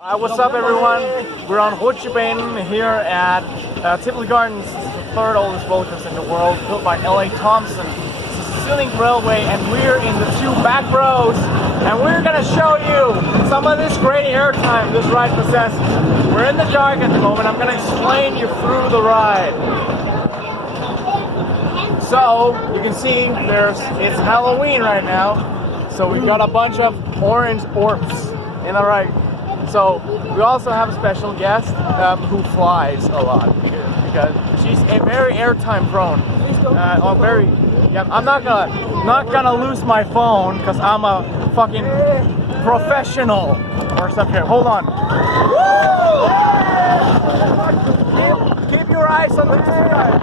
What's up, everyone? We're on Rutschebanen here at Tivoli Gardens. It's the third oldest roller coaster in the world, built by LA Thompson Scenic Railway, and we're in the two back rows, and we're gonna show you some of this great airtime this ride possesses. We're in the dark at the moment. I'm gonna explain you through the ride. So you can see it's Halloween right now, so we've got a bunch of orange orbs in the right. So we also have a special guest who flies a lot because she's a very airtime prone. I'm not gonna lose my phone because I'm a fucking professional or something. Hold on. Keep your eyes on the two guys.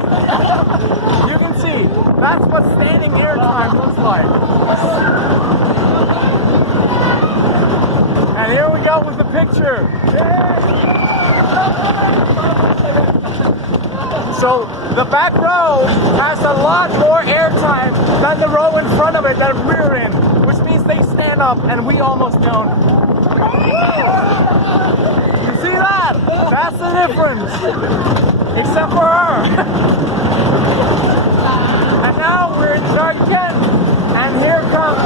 You can see that's what standing airtime looks like. And here we go with the picture. So the back row has a lot more airtime than the row in front of it that we're in, which means they stand up and we almost don't. You see that? That's the difference. Except for her. And now we're in the dark again. And here comes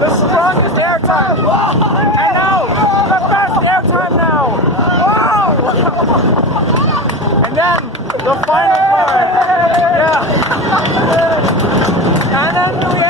the strongest airtime. And now, the best airtime now. Wow! And then the final part. Yeah. And then we